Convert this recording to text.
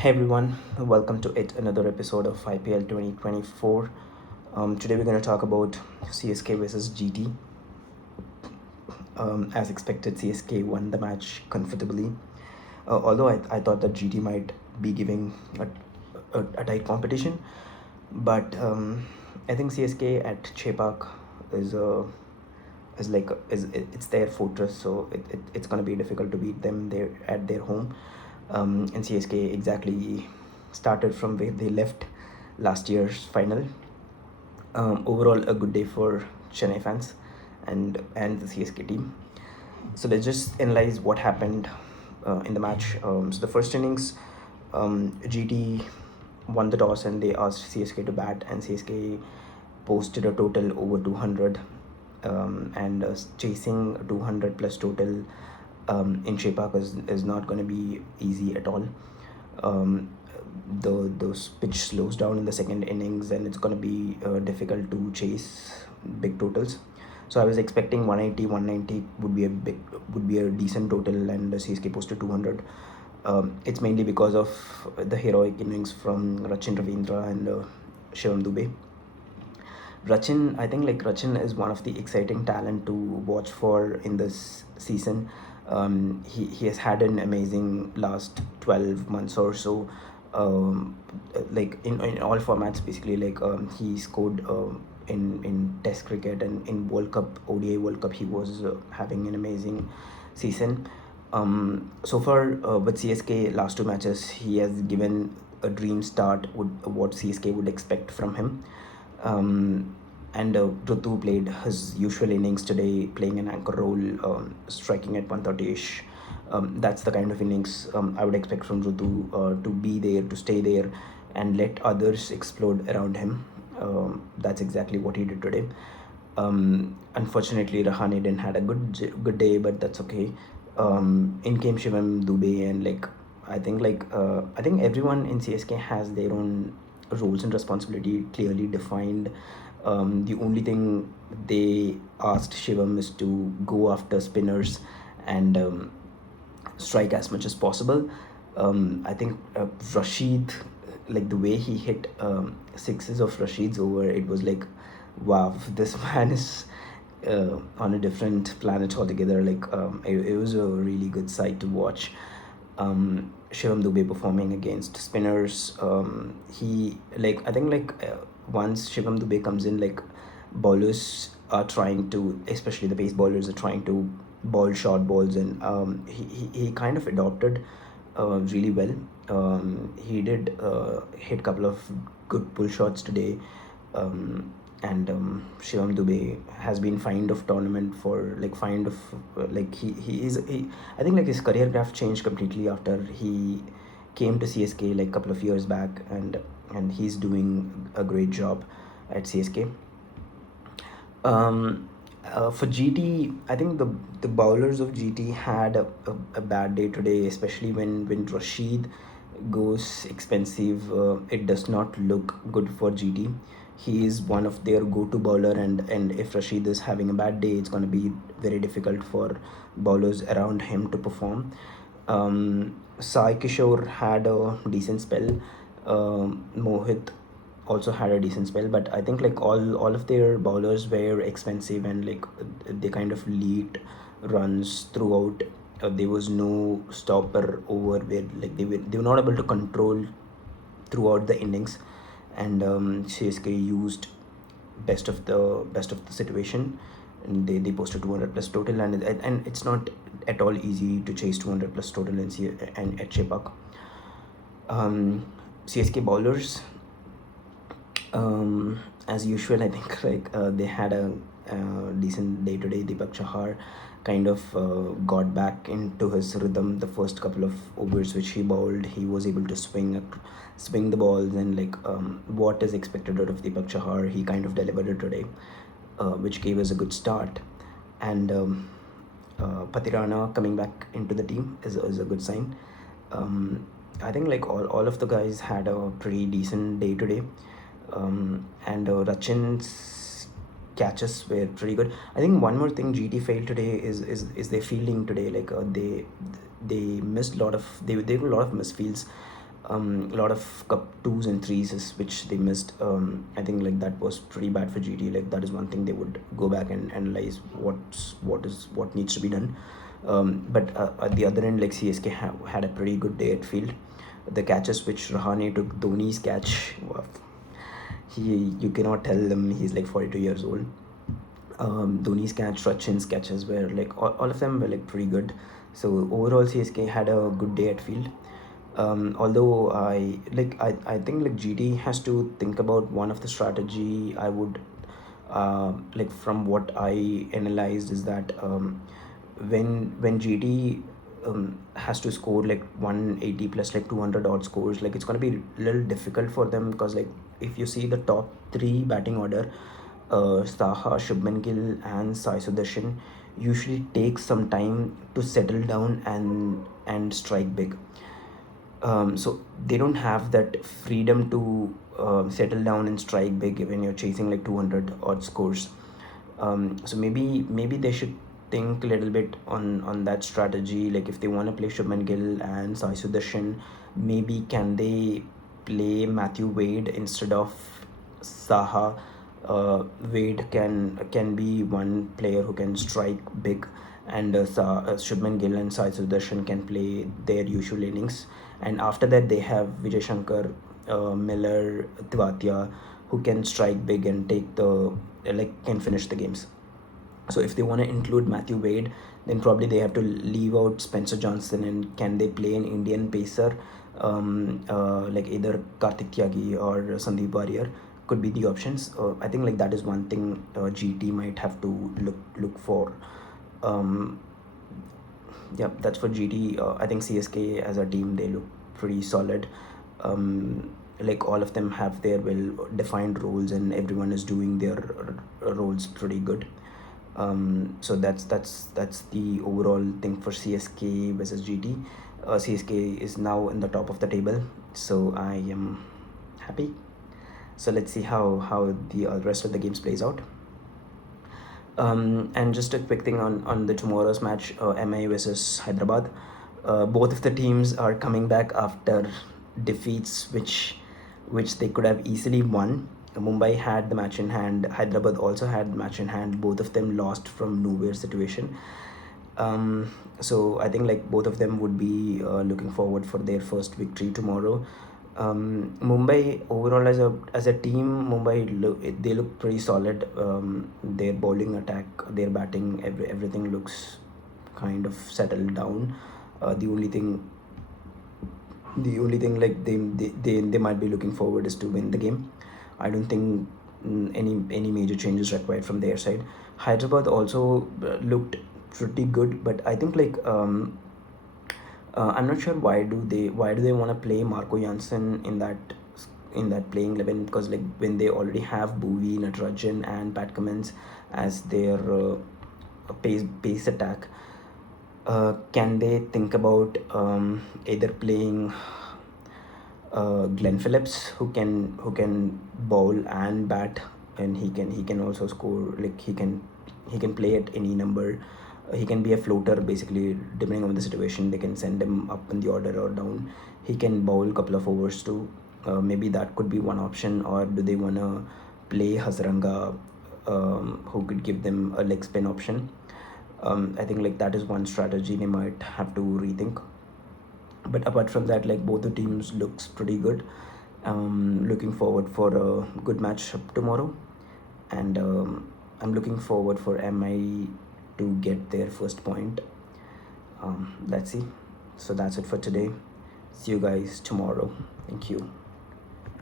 Hey everyone, welcome to another episode of IPL 2024. Today we're going to talk about CSK versus GT. As expected, CSK won the match comfortably. Although I thought that GT might be giving a tight competition, but I think CSK at Chepak is it's their fortress, so it's gonna be difficult to beat them there at their home. And CSK exactly started from where they left last year's final. Overall, a good day for Chennai fans and the CSK team. So let's just analyze what happened in the match. So the first innings, GT won the toss and they asked CSK to bat, and CSK posted a total over 200, and chasing 200 plus total in Chepak is not going to be easy at all. The pitch slows down in the second innings, and it's going to be difficult to chase big totals. So I was expecting 180, 190 would be a decent total, and the CSK posted 200. It's mainly because of the heroic innings from Rachin Ravindra and Shivam Dubey. I think Rachin is one of the exciting talent to watch for in this season. He has had an amazing last 12 months or so. In all formats basically, he scored in Test cricket, and in World Cup, ODI World Cup, he was having an amazing season. So far with CSK last two matches, he has given a dream start with what CSK would expect from him. And Rutu played his usual innings today, playing an anchor role, striking at 130-ish. That's the kind of innings I would expect from Rutu, to be there, to stay there, and let others explode around him. That's exactly what he did today. Unfortunately, Rahane didn't had a good day, but that's okay. In came Shivam Dubey, and I think everyone in CSK has their own roles and responsibility clearly defined. The only thing they asked Shivam is to go after spinners and strike as much as possible. I think Rashid, like the way he hit sixes of Rashid's over, it was like, wow, this man is on a different planet altogether. It was a really good sight to watch. Shivam Dubey performing against spinners. He I think once Shivam Dubey comes in, bowlers are trying to, especially the pace bowlers, are trying to ball short balls, and he kind of adopted really well. He did hit a couple of good pull shots today. And Shivam Dubey has been fined of tournament for fined of I think his career graph changed completely after he came to CSK couple of years back, and he's doing a great job at CSK. For GT, I think the bowlers of GT had a bad day today, especially when Rashid goes expensive. It does not look good for GT. He is one of their go-to bowler, and if Rashid is having a bad day, it's going to be very difficult for bowlers around him to perform. Sai Kishore had a decent spell. Mohit also had a decent spell, but I think all of their bowlers were expensive, and they kind of leaked runs throughout. There was no stopper over where they were not able to control throughout the innings, and CSK used best of the situation, and they posted 200 plus total, and it's not at all easy to chase 200 plus total and at Chepak. CSK bowlers, as usual, I think they had a decent day today. Deepak Chahar kind of got back into his rhythm. The first couple of overs which he bowled, he was able to swing the balls, and what is expected out of Deepak Chahar, he kind of delivered it today, which gave us a good start. And Patirana coming back into the team is a good sign. I think all of the guys had a pretty decent day today. And Rachin's catches were pretty good. I think one more thing GT failed today is their fielding today. They missed a lot of they were a lot of misfields. A lot of cup twos and threes is which they missed. I think like that was pretty bad for GT. Like that is one thing they would go back and analyze what needs to be done. But at the other end, like CSK had a pretty good day at field. The catches which Rahane took, Dhoni's catch, wow, you cannot tell them he's like 42 years old. Dhoni's catch, Sachin's catches were like all of them were like pretty good. So overall, CSK had a good day at field. Although I think like GT has to think about one of the strategy. I would like from what I analyzed is that when GT has to score like 180 plus like 200 odd scores, like it's gonna be a little difficult for them, because like if you see the top three batting order, Saha, Shubman Gill, and Sai Sudarshan usually take some time to settle down and strike big. So they don't have that freedom to settle down and strike big when you're chasing like 200 odd scores. So maybe they should think a little bit on that strategy. Like if they want to play Shubman Gill and Sai Sudarshan, maybe can they play Matthew Wade instead of Saha? Wade can be one player who can strike big, and Shubman Gill and Sai Sudarshan can play their usual innings. And after that, they have Vijay Shankar, Miller, Tiwatia, who can strike big and take the like can finish the games. So if they want to include Matthew Wade, then probably they have to leave out Spencer Johnson, and can they play an Indian pacer, like either Karthik Tyagi or Sandeep Warrior could be the options. I think like that is one thing GT might have to look for. Um, yeah, that's for GT. I think CSK as a team, they look pretty solid. Like all of them have their well defined roles, and everyone is doing their roles pretty good. So that's the overall thing for CSK versus GT. CSK is now in the top of the table, so I am happy. So let's see how the rest of the games plays out. And just a quick thing on the tomorrow's match, MI versus Hyderabad. Both of the teams are coming back after defeats which they could have easily won. Mumbai had the match in hand. Hyderabad also had the match in hand. Both of them lost from nowhere situation. So I think like both of them would be looking forward for their first victory tomorrow. Mumbai overall as a team, they look pretty solid. Their bowling attack, their batting, everything looks kind of settled down. The only thing like they might be looking forward is to win the game. I don't think any major changes required from their side. Hyderabad also looked pretty good, but I think like I'm not sure why do they want to play Marco Janssen in that playing 11, because like when they already have Bhuvi, Natarajan, and Pat Cummins as their pace attack. Can they think about either playing Glenn Phillips, who can bowl and bat, and he can also score, like he can play at any number. He can be a floater basically, depending on the situation. They can send him up in the order or down. He can bowl a couple of overs too. Maybe that could be one option. Or do they wanna play Hasaranga, who could give them a leg spin option? I think like that is one strategy they might have to rethink. But apart from that, like both the teams looks pretty good. Looking forward for a good match tomorrow, and I'm looking forward for MI to get their first point. Let's see. So that's it for today. See you guys tomorrow. Thank you.